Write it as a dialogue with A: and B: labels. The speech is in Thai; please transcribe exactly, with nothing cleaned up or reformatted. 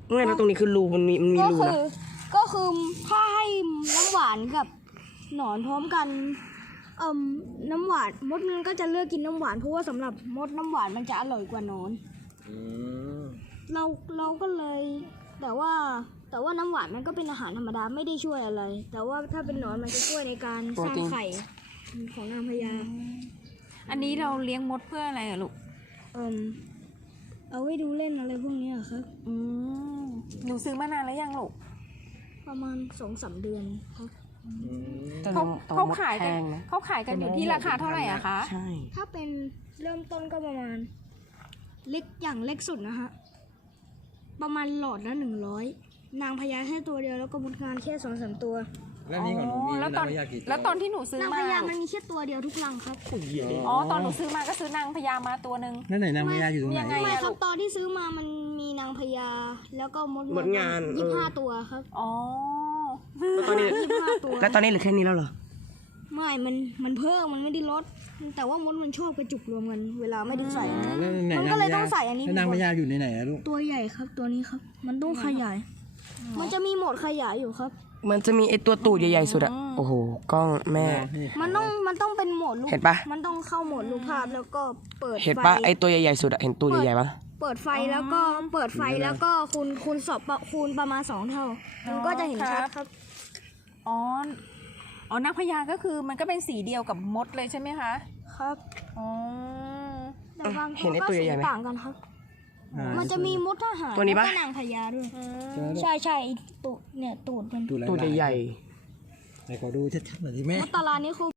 A: ไม่แล้วตรงนี้คือรูมันมีมันมี
B: ก็
A: รู
B: คื
A: นะ
B: อก็คือถ้าให้น้ำหวานกับหนอนพร้อมกันเอ่มน้ำหวานมดมันก็จะเลือกกินน้ำหวานเพราะว่าสำหรับมดน้ำหวานมันจะอร่อยกว่าหนอน
C: อืม
B: เราเราก็เลย แต่ว่าแต่ว่าน้ำหวานมันก็เป็นอาหารธรรมดาไม่ได้ช่วยอะไร แต่ว่าถ้าเป็นหนอนมันจะช่วยในการสร้างไข่ของนางพญา
D: อันนี้เราเลี้ยงมดเพื่ออะไรอะลูก
B: เอ่มเอาไว้ดูเล่นอะไรพวกนี้อะครับ
D: อืมหนูซื้อมานานแล้วยังลูก
B: ประมาณสองสามเดือนครับ
C: อืม
A: แต่
D: เขา
A: ตัว
D: เขา
A: มด
D: ขาย
A: แพ
D: กัน
A: งนะ
D: เขาขายกันอยู่ที่ราคาเท่าไหร่อะคะ
A: ใช่
B: ถ้าเป็นเริ่มต้นก็ประมาณ เล็กอย่างเล็กสุดนะฮะประมาณหลอดละหนึ่งร้อยนางพญาแค่ตัวเดียวแล้วก็มดงานแค่สองสามตัว
C: แล้วนี่ก่อนหนูมี
D: แล้วตอน
C: นางพญากี่ตัว
D: แล้วตอนที่หนูซื้อน
B: าง
D: มา
B: พญามันมีแค่ตัวเดียวทุกรังครับ
D: อ๋อตอนหนูซื้อมาก็ซื้อนางพญามาตัวหนึ่ง
C: นั่นไหนนางพญาอยู่ตรงไหน
D: ยังไง
B: ไม่ครับตอนที่ซื้อมามันมีนางพญาแล้วก็มด
A: มดงานเอ
B: ยี่
A: อ
B: สิบห้าตัวครับ
D: อ๋อ
A: แล้วตอนนี้
B: ยี่สิบห้าตัว
A: แล้วตอนนี้เหลือแค่นี้แล้วเหรอ
B: ไม่มันมันเพิ่มมันไม่ได้ลด แต่ว่ามดมันชอบกระจุกรวมกันเวลาไม่ได้ใส่
C: อ๋อแล้วไหน
B: มัน
C: นาง
B: ก็
C: พ
B: เลยต้
C: ญา
B: องใส่อันนี้
C: แล้วนางพญาอยู่ในไหนอะลูก
B: ตัวใหญ่ครับตัวนี้ครับ มันต้องขยาย มันจะมีโหมดขยายอยู่ครับ
A: มันจะมีไอตัวตูดใหญ่ๆสุดอะโอ้โหกล้องแม่
C: นี่
B: มันต้องมันต้องเป็นโหมดรูป
A: เห็นปะ
B: มันต้องเข้าโหมดรูปภาพแล้วก็เปิด
A: เห็น
B: ไฟ
A: ปะไอตัวใหญ่ๆสุดอะเห็นตูดใหญ่ๆปะ
B: เปิดไฟแล้วก็เปิดไฟแล้วก็คูณคูณสอบประคูณประมาณสองเท่า มันก็จะเห็นชัดครับ
D: อ๋อ อ๋อนางพญาก็คือมันก็เป็นสีเดียวกับมดเลยใช่ไหมคะ
B: ครับ
D: อ๋อ
B: แต่บาง
A: เห็นไอ
B: ก็
A: ตัวให
B: สี
A: ญ่ๆไหม
B: ต่างกันครับ
C: อ่า
B: มันจะมีมดทหาร
A: ตัวนี้ปะ
B: แล้วก็นางพญาด้วย
C: เจอแล้ว
B: ใช่ใช่ตูดเนี่ยตูดมัน
C: ตูด
A: ตูดใหญ่
C: ไหนขอดูชัดๆหน่อยสิแม่
B: มดตารานี่คือ